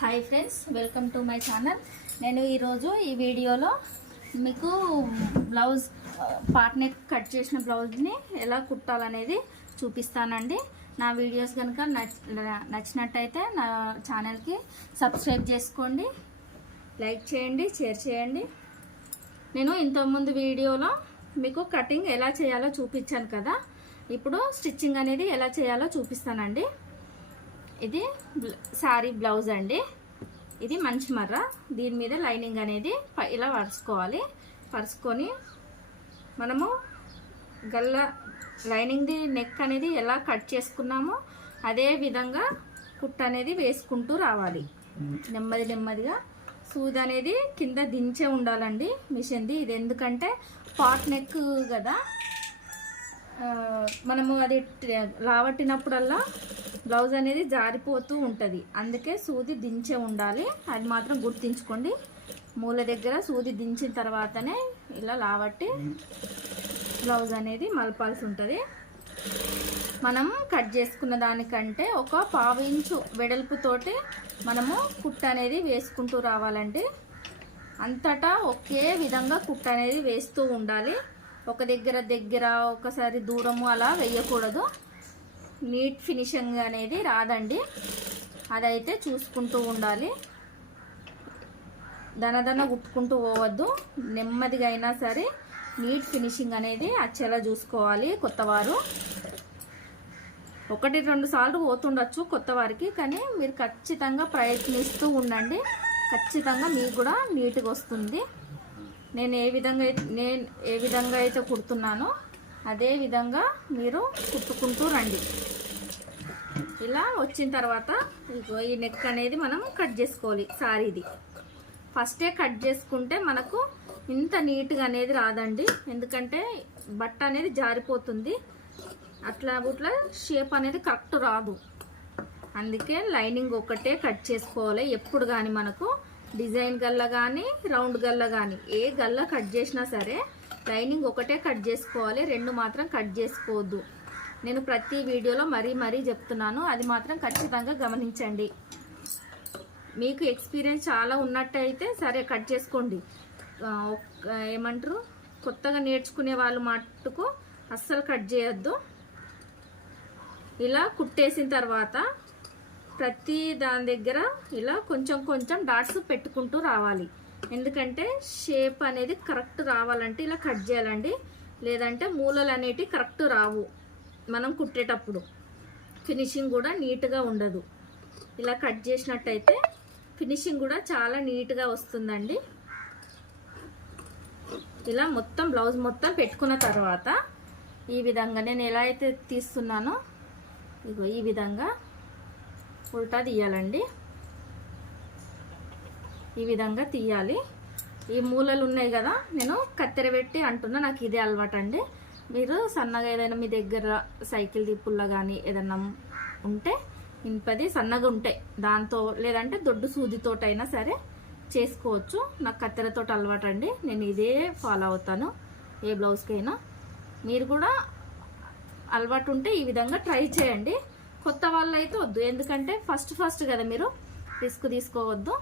Hi friends welcome to my channel నేను ఈరోజు ఈ వీడియోలో మీకు బ్లౌజ్ పార్ట్నెక్ కట్ చేసిన బ్లౌజ్ని ఎలా కుట్టాలనేది చూపిస్తానండి. నా వీడియోస్ కనుక నచ్చినట్టయితే నా ఛానల్కి సబ్స్క్రైబ్ చేసుకోండి లైక్ చేయండి షేర్ చేయండి. నేను ఇంతకుముందు వీడియోలో మీకు కటింగ్ ఎలా చేయాలో చూపించాను కదా. ఇప్పుడు స్టిచ్చింగ్ అనేది ఎలా చేయాలో చూపిస్తానండి. ఇది శారీ బ్లౌజ్ అండి. ఇది మంచి మర్ర దీని మీద లైనింగ్ అనేది ఇలా పరుచుకోవాలి పరుచుకొని మనము గల్ల లైనింగ్ది నెక్ అనేది ఎలా కట్ చేసుకున్నామో అదే విధంగా కుట్ అనేది వేసుకుంటూ రావాలి. నెమ్మది నెమ్మదిగా. సూది అనేది కింద దించే ఉండాలండి మిషన్ది. ఇది ఎందుకంటే పాట్ నెక్ కదా. మనము అది లావట్టినప్పుడల్లా బ్లౌజ్ అనేది జారిపోతూ ఉంటుంది. అందుకే సూది దించే ఉండాలి. అది మాత్రం గుర్తించుకోండి. మూల దగ్గర సూది దించిన తర్వాతనే ఇలా లావట్టి బ్లౌజ్ అనేది మలపాల్సి ఉంటుంది. మనం కట్ చేసుకున్న దానికంటే ఒక పావు ఇంచు వెడల్పుతోటి మనము కుట్ట అనేది వేసుకుంటూ రావాలండి. అంతటా ఒకే విధంగా కుట్ట అనేది వేస్తూ ఉండాలి. ఒక దగ్గర దగ్గర ఒకసారి దూరము అలా వేయకూడదు. నీట్ ఫినిషింగ్ అనేది రాదండి. అదైతే చూసుకుంటూ ఉండాలి. దనదన కుట్టుకుంటూ పోవద్దు. నెమ్మదిగా అయినా సరే నీట్ ఫినిషింగ్ అనేది వచ్చేలా చూసుకోవాలి కొత్తవారు. ఒకటి రెండు సార్లు పోతుండొచ్చు కొత్త వారికి కానీ మీరు ఖచ్చితంగా ప్రయత్నిస్తూ ఉండండి. ఖచ్చితంగా మీకు కూడా నీట్గా వస్తుంది. నేను ఏ విధంగా అయితే నేను ఏ విధంగా అయితే కుడుతున్నానో అదే విధంగా మీరు కుట్టుకుంటూ రండి. ఇలా వచ్చిన తర్వాత ఈ నెక్ అనేది మనం కట్ చేసుకోవాలి సారీది ఫస్టే కట్ చేసుకుంటే మనకు ఇంత నీట్గా అనేది రాదండి. ఎందుకంటే బట్ట అనేది జారిపోతుంది. అట్లా ఇట్లా షేప్ అనేది కరెక్ట్ రాదు. అందుకే లైనింగ్ ఒకటే కట్ చేసుకోవాలి. ఎప్పుడు కానీ మనకు డిజైన్ గల్ల కానీ రౌండ్ గల్ల కానీ ఏ గల్ల కట్ చేసినా సరే లైనింగ్ ఒకటే కట్ చేసుకోవాలి రెండు మాత్రం కట్ చేసుకోవద్దు. నేను ప్రతి వీడియోలో మరీ మరీ చెప్తున్నాను అది మాత్రం ఖచ్చితంగా గమనించండి. మీకు ఎక్స్పీరియన్స్ చాలా ఉన్నట్టయితే సరే కట్ చేసుకోండి. ఏమంటారు? కొత్తగా నేర్చుకునే వాళ్ళు మట్టుకు అస్సలు కట్ చేయొద్దు. ఇలా కుట్టేసిన తర్వాత ప్రతి దాని దగ్గర ఇలా కొంచెం కొంచెం డాట్స్ పెట్టుకుంటూ రావాలి. ఎందుకంటే షేప్ అనేది కరెక్ట్ రావాలంటే ఇలా కట్ చేయాలండి. లేదంటే మూలలు అనేటివి కరెక్ట్ రావు. మనం కుట్టేటప్పుడు. ఫినిషింగ్ కూడా నీట్గా ఉండదు. ఇలా కట్ చేసినట్టయితే ఫినిషింగ్ కూడా చాలా నీట్గా వస్తుందండి. ఇలా మొత్తం బ్లౌజ్ మొత్తం పెట్టుకున్న తర్వాత ఈ విధంగా నేను ఎలా అయితే తీస్తున్నానో ఇగో ఈ విధంగా ఉల్టా తీయాలండి. ఈ విధంగా తీయాలి. ఈ మూలలు ఉన్నాయి కదా నేను కత్తెర పెట్టి అంటున్నా నాకు ఇదే అలవాటు అండి. మీరు సన్నగా ఏదైనా మీ దగ్గర సైకిల్ దిప్పుల్లో కానీ ఏదన్నా ఉంటే ఇంపది సన్నగా ఉంటాయి దాంతో లేదంటే దొడ్డు సూదితోటైనా సరే చేసుకోవచ్చు. నాకు కత్తెరతో అలవాటు అండి నేను ఇదే ఫాలో అవుతాను ఏ బ్లౌజ్కైనా. మీరు కూడా అలవాటు ఉంటే ఈ విధంగా ట్రై చేయండి. కొత్త వాళ్ళు అయితే వద్దు ఎందుకంటే ఫస్ట్ ఫస్ట్ కదా మీరు రిస్క్ తీసుకోవద్దు.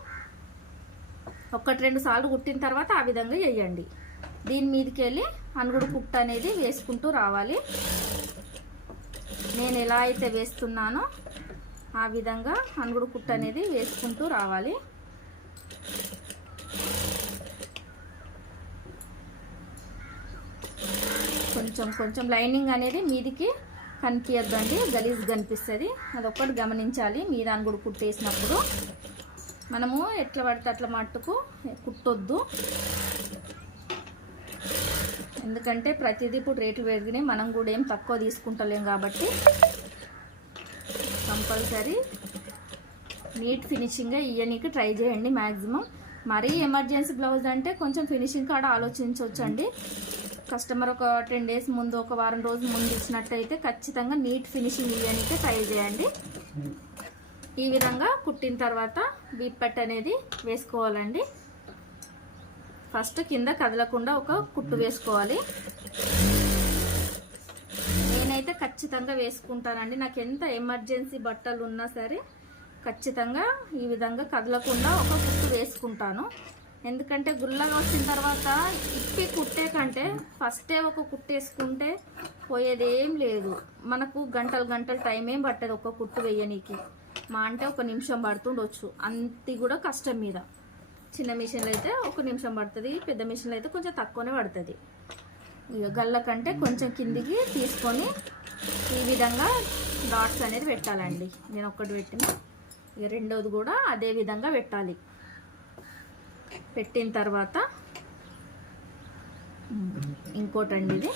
ఒకటి రెండు సార్లు కుట్టిన తర్వాత ఆ విధంగా వేయండి దీని మీదకి వెళ్ళి అనుగుడు కుట్ట అనేది వేసుకుంటూ రావాలి. నేను ఎలా అయితే వేస్తున్నానో ఆ విధంగా అనుగుడు కుట్ట అనేది వేసుకుంటూ రావాలి. కొంచెం కొంచెం లైనింగ్ అనేది మీదికి కనిపించద్దండి గలీజ్ కనిపిస్తుంది అదొక్కటి గమనించాలి. మీ అనుగుడు కుట్టేసినప్పుడు మనము ఎట్లా పడితే అట్లా మట్టుకు కుట్టొద్దు. ఎందుకంటే ప్రతిదీ ఇప్పుడు రేట్లు పెరిగినాయి మనం కూడా ఏం తక్కువ తీసుకుంటలేం కాబట్టి కంపల్సరీ నీట్ ఫినిషింగ్గా ఇయ్యనీకి ట్రై చేయండి మ్యాక్సిమం మరీ ఎమర్జెన్సీ బ్లౌజ్ అంటే కొంచెం ఫినిషింగ్ కాడ ఆలోచించవచ్చండి కస్టమర్ ఒక టెన్ డేస్ ముందు ఒక వారం రోజు ముందు ఇచ్చినట్టయితే ఖచ్చితంగా నీట్ ఫినిషింగ్ ఇవ్వడానికి ట్రై చేయండి. ఈ విధంగా కుట్టిన తర్వాత వీప్పట్ అనేది వేసుకోవాలండి. ఫస్ట్ కింద కదలకుండా ఒక కుట్టు వేసుకోవాలి. నేనైతే ఖచ్చితంగా వేసుకుంటానండి. నాకు ఎంత ఎమర్జెన్సీ బట్టలు ఉన్నా సరే ఖచ్చితంగా ఈ విధంగా కదలకుండా ఒక కుట్టు వేసుకుంటాను. ఎందుకంటే గుల్లగా వచ్చిన తర్వాత ఇప్పి కుట్టే కంటే ఫస్టే ఒక కుట్టు వేసుకుంటే లేదు. మనకు గంటలు గంటలు టైం ఏం పట్టదు ఒక కుట్టు వేయనీకి. మా అంటే ఒక నిమిషం పడుతుండొచ్చు. అంతి కూడా కష్టం మీద. చిన్న మిషన్లు అయితే ఒక నిమిషం పడుతుంది పెద్ద మిషన్లో అయితే కొంచెం తక్కువనే పడుతుంది. ఇక గల్ల కంటే కొంచెం కిందికి తీసుకొని ఈ విధంగా డాట్స్ అనేది పెట్టాలండి. నేను ఒక్కటి పెట్టిన. ఇక రెండోది కూడా అదే విధంగా పెట్టాలి. పెట్టిన తర్వాత ఇంకోటండి ఇది.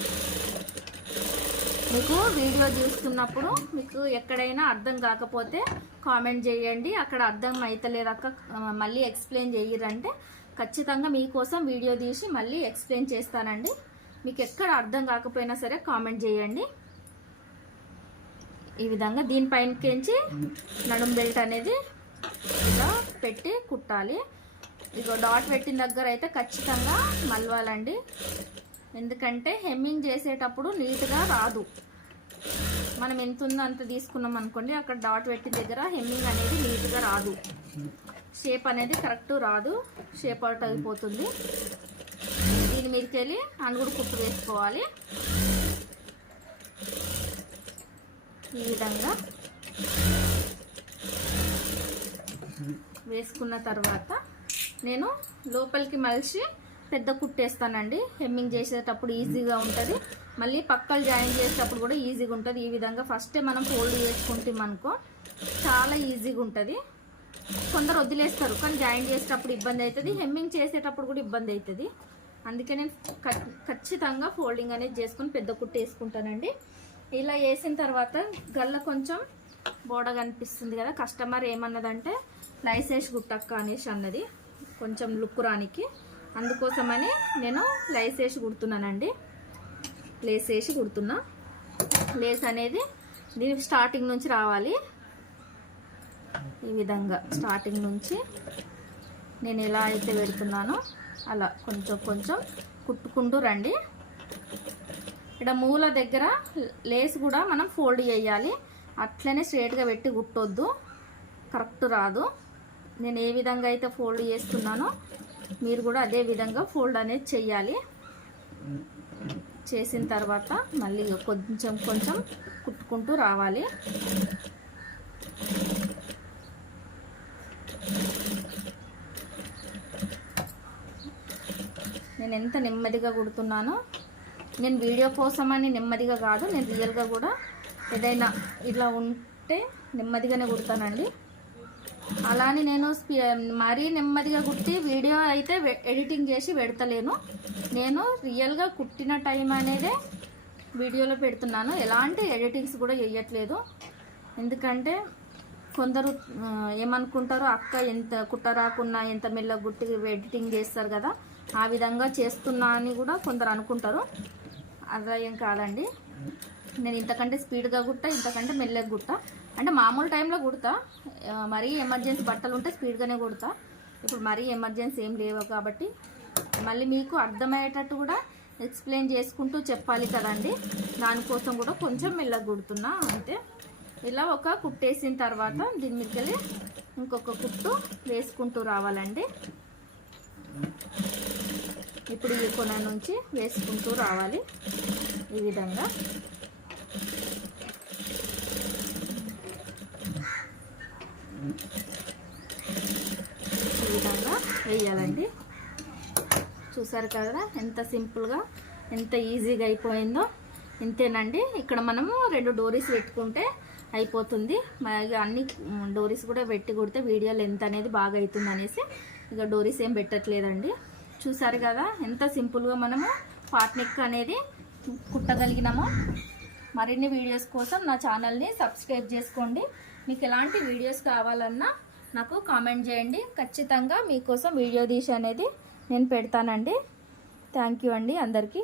మీకు వీడియో చూస్తున్నప్పుడు మీకు ఎక్కడైనా అర్థం కాకపోతే కామెంట్ చేయండి. అక్కడ అర్థం అవుతలేదక్క మళ్ళీ ఎక్స్ప్లెయిన్ చేయరంటే ఖచ్చితంగా మీకోసం వీడియో తీసి మళ్ళీ ఎక్స్ప్లెయిన్ చేస్తానండి. మీకు ఎక్కడ అర్థం కాకపోయినా సరే కామెంట్ చేయండి. ఈ విధంగా దీనిపైనకించి నడుం బెల్ట్ అనేది ఇలా పెట్టి కుట్టాలి. ఇగో డాట్ పెట్టిన దగ్గర అయితే ఖచ్చితంగా మలవాలండి. ఎందుకంటే హెమ్మింగ్ చేసేటప్పుడు నీట్గా రాదు. మనం ఎంత ఉందో అంత తీసుకున్నాం అనుకోండి అక్కడ డాట్ పెట్టిన దగ్గర హెమ్మింగ్ అనేది నీట్గా రాదు. షేప్ అనేది కరెక్ట్ రాదు షేప్ అవుట్ అయిపోతుంది. దీని మీదకి వెళ్ళి అనుగుడు కుట్టు వేసుకోవాలి. ఈ విధంగా వేసుకున్న తర్వాత నేను లోపలికి మలిచి పెద్ద కుట్టేస్తానండి. హెమ్మింగ్ చేసేటప్పుడు ఈజీగా ఉంటుంది. మళ్ళీ పక్కలు జాయిన్ చేసేటప్పుడు కూడా ఈజీగా ఉంటుంది. ఈ విధంగా ఫస్టే మనం ఫోల్డ్ చేసుకుంటాం అనుకో చాలా ఈజీగా ఉంటుంది. కొందరు వదిలేస్తారు కానీ జాయిన్ చేసేటప్పుడు ఇబ్బంది అవుతుంది. హెమ్మింగ్ చేసేటప్పుడు కూడా ఇబ్బంది అవుతుంది. అందుకే నేను ఖచ్చితంగా ఫోల్డింగ్ అనేది చేసుకొని పెద్ద కుట్టు వేసుకుంటానండి. ఇలా వేసిన తర్వాత గల్ల కొంచెం బోడ కనిపిస్తుంది కదా కస్టమర్ ఏమన్నదంటే లైసెన్స్ గుట్టక్క అనేసి అన్నది. కొంచెం లుక్ రానికి. అందుకోసమని నేను లేస్ వేసి కుడుతున్నానండి. లేస్ వేసి కుడుతున్నా. లేస్ అనేది దీని స్టార్టింగ్ నుంచి రావాలి. ఈ విధంగా స్టార్టింగ్ నుంచి నేను ఎలా అయితే పెడుతున్నానో అలా కొంచెం కొంచెం కుట్టుకుంటూ రండి. ఇక్కడ మూల దగ్గర లేస్ కూడా మనం ఫోల్డ్ చేయాలి. అట్లనే స్ట్రేట్గా పెట్టి కుట్టొద్దు. కరెక్ట్ రాదు. నేను ఏ విధంగా అయితే ఫోల్డ్ చేస్తున్నానో మీరు కూడా అదే విధంగా ఫోల్డ్ అనేది చేయాలి చేసిన తర్వాత మళ్ళీ కొంచెం కొంచెం కుట్టుకుంటూ రావాలి. నేను ఎంత నెమ్మదిగా కుడుతున్నానో నేను వీడియో కోసమని నెమ్మదిగా కాదు నేను రియల్గా కూడా ఏదైనా ఇలా ఉంటే నెమ్మదిగానే కుడతానండి. అలానే నేను స్పీ- మరీ నెమ్మదిగా కుట్టి వీడియో అయితే ఎడిటింగ్ చేసి పెడతలేను. నేను రియల్గా కుట్టిన టైం అనేదే వీడియోలో పెడుతున్నాను. ఎలాంటి ఎడిటింగ్స్ కూడా చేయట్లేదు ఎందుకంటే కొందరు ఏమనుకుంటారో అక్క ఎంత కుట్టరాకున్నా ఎంత మెల్ల గుట్టి ఎడిటింగ్ చేస్తారు కదా ఆ విధంగా చేస్తున్నా అని కూడా కొందరు అనుకుంటారు. అలా ఏం కాదండి. నేను ఇంతకంటే స్పీడ్గా కుట్ట ఇంతకంటే మెల్లగా కుట్ట అంటే మామూలు టైంలో కుడతా. మరీ ఎమర్జెన్సీ బట్టలు ఉంటే స్పీడ్గానే కుడతా. ఇప్పుడు మరీ ఎమర్జెన్సీ ఏం లేవు కాబట్టి మళ్ళీ మీకు అర్థమయ్యేటట్టు కూడా ఎక్స్ప్లెయిన్ చేసుకుంటూ చెప్పాలి కదండి. దానికోసం కూడా కొంచెం మెల్లగా కుడుతున్నా అంతే. ఇలా ఒక కుట్టేసిన తర్వాత దీని మీదకెళ్ళి ఇంకొక కుట్టు వేసుకుంటూ రావాలండి. ఇప్పుడు ఈ కొన నుంచి వేసుకుంటూ రావాలి ఈ విధంగా. ఈ విధంగా వేయాలండి. చూసారు కదా ఎంత సింపుల్గా ఎంత ఈజీగా అయిపోయిందో. ఇంతేనండి. ఇక్కడ మనము రెండు డోరీస్ పెట్టుకుంటే అయిపోతుంది. మరి అన్ని డోరీస్ కూడా పెట్టి కొడితే వీడియో లెంత్ అనేది బాగా అవుతుంది అనేసి ఇక డోరీస్ ఏం పెట్టట్లేదండి. చూసారు కదా ఎంత సింపుల్గా మనము పాట్నిక్ అనేది కుట్టగలిగినామో. మరిన్ని వీడియోస్ కోసం నా ఛానల్ని సబ్స్క్రైబ్ చేసుకోండి. మీకు ఎలాంటి వీడియోస్ కావాలన్నా నాకు కామెంట్ చేయండి. ఖచ్చితంగా మీకోసం వీడియో తీసి అనేది నేను పెడతానండి. థ్యాంక్ యూ అండి అందరికీ.